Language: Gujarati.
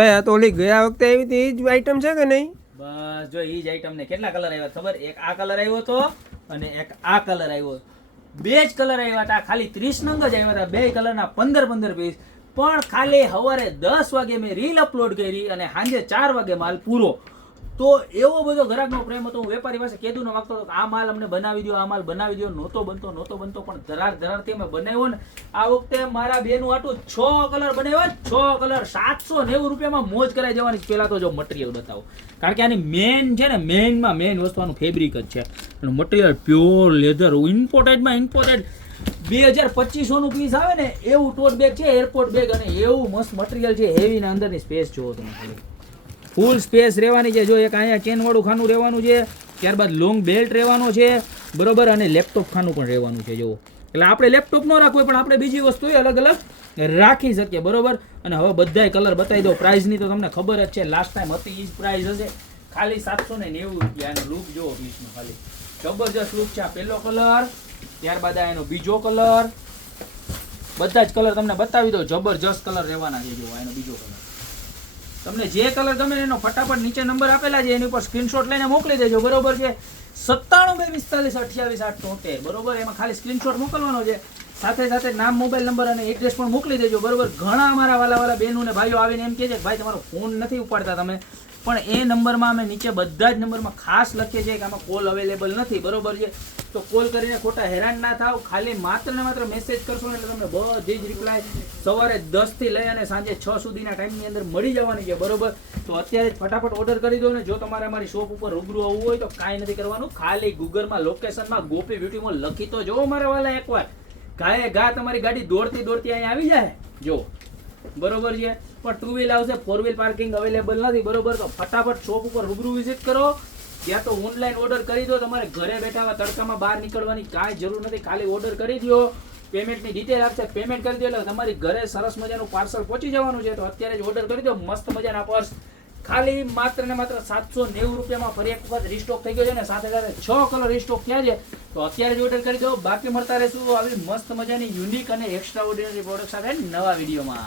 ભાઈ આ તો ઓલી ગયા વખતે આવી હતી જ આઈટમ છે કે નહીં? બસ, જો ઈ જ આઈટમ ને કેટલા કલર આવ્યા ખબર? એક આ કલર આવ્યો હતો અને એક આ કલર આવ્યો. બે જ કલર આવ્યા હતા, ખાલી ત્રીસ નંગ જ આવ્યા હતા, બે કલરના પંદર પંદર પીસ પણ ખાલી સવારે દસ વાગે મેં રીલ અપલોડ કરી અને સાંજે ચાર વાગે માલ પૂરો. તો એવો બધો ગ્રાહકનો પ્રેમ હતો. હું વેપારી પાસે કીધું ન માગતો આ માલ અમને બનાવી દો આ માલ બનાવી દો નહોતો બનતો નહોતો બનતો, પણ ધરાર ધરારથી અમે બનાવ્યો ને, આ વખતે મારા બેનું આટું છ કલર બનાવ્યો છ કલર સાતસો નેવું રૂપિયામાં મોજ કરાઈ જવાની પેલા તો જો મટીરિયલ બતાવો. કારણ કે આની મેન છે ને મેઇનમાં મેઇન વસ્તુનું ફેબ્રિક જ છે. અને મટીરિયલ પ્યોર લેધર ઇમ્પોર્ટેડમાં ઇમ્પોર્ટેડ બે હજાર પચીસોનું પીસ આવે ને, એવું ટોટ બેગ છે એરપોર્ટ બેગ અને એવું મસ્ત મટીરિયલ છે. હેવી ને અંદરની સ્પેસ જોવો તમે ફૂલ સ્પેસ રહેવાની છે. જો એક અહીંયા ચેનવાળું ખાનું રહેવાનું છે, ત્યારબાદ લોંગ બેલ્ટ રહેવાનો છે, બરોબર, અને લેપટોપ ખાનું પણ રહેવાનું છે જો એટલે આપણે લેપટોપ ન રાખવું પણ આપણે બીજી વસ્તુ અલગ અલગ રાખી શકીએ, બરોબર? અને હવે બધાય કલર બતાવી દો પ્રાઇઝની તો તમને ખબર જ છે લાસ્ટ ટાઈમ હતી એ જ પ્રાઇઝ હશે. ખાલી સાતસો ને નેવું રૂપિયાનો લુક જુઓ પીસનો ખાલી. જબરજસ્ત લુક છે આ પહેલો કલર, ત્યારબાદ આ એનો બીજો કલર. બધા જ કલર તમને બતાવી દો જબરજસ્ત કલર રહેવાના છે જો એનો બીજો કલર. તમને જે કલર ગમે એનો ફટાફટ નીચે નંબર આપેલા છે, એની ઉપર સ્ક્રીનશોટ લઈને મોકલી દેજો. બરોબર છે? સત્તાણું બે પિસ્તાલીસ અઠ્યાવીસ, આઠ તોતેર. બરોબર? એમાં ખાલી સ્ક્રીનશોટ મોકલવાનો છે. સાથે સાથે નામ મોબાઈલ નંબર અને એડ્રેસ પણ મોકલી દેજો. બરોબર? ઘણા અમારા વાલા વાલા બહેનો ને ભાઈઓ આવીને એમ કહે છે કે, ભાઈ, તમારો ફોન નથી ઉપાડતા તમે. પણ એ નંબરમાં અમે નીચે બધા જ નંબરમાં ખાસ લખીએ છીએ કે આમાં કોલ અવેલેબલ નથી, બરોબર છે? તો કોલ કરીને ખોટા હેરાન ના થાવ, ખાલી માત્ર ને માત્ર મેસેજ કરશો એટલે તમને બધી જ રિપ્લાય સવારે દસથી લઈ અને સાંજે છ સુધીના ટાઈમની અંદર મળી જવાની છે, બરોબર? તો અત્યારે ફટાફટ ઓર્ડર કરી દો ને. જો તમારે અમારી શોપ ઉપર રૂબરૂ આવવું હોય તો કાંઈ નથી કરવાનું. ખાલી ગૂગલમાં લોકેશનમાં ગોપી બ્યુટીમાં લખી તો જો મારા વાલા એકવાર. ગાયે ગા તમારી ગાડી દોડતી દોડતી અહીંયા આવી જાય? જો બરોબર છે? પણ ટુ વ્હીલ આવશે ફોર વ્હીલ પાર્કિંગ અવેલેબલ નથી, બરોબર? તો ફટાફટ શોપ ઉપર રૂબરૂ વિઝિટ કરો. ત્યાં તો ઓનલાઈન ઓર્ડર કરી દો. તમારે ઘરે બેઠા તડકામાં બહાર નીકળવાની કાંઈ જરૂર નથી. ખાલી ઓર્ડર કરી દો પેમેન્ટની ડિટેલ આપશે. પેમેન્ટ કરી દો એટલે તમારી ઘરે સરસ મજાનું પાર્સલ પહોંચી જવાનું છે. તો અત્યારે જ ઓર્ડર કરી દો મસ્ત મજાના પર્સ ખાલી માત્ર ને માત્ર સાતસો નેવું રૂપિયામાં ફરી એક વખત રીસ્ટોક થઈ ગયો છે ને સાથે સાથે છ કલર રીસ્ટોક થયા છે. તો અત્યારે જ ઓર્ડર કરી દો બાકી મળતા રહેશું આવી મસ્ત મજાની યુનિક અને એક્સ્ટ્રા ઓર્ડિનરી પ્રોડક્ટ સાથે નવા વિડીયોમાં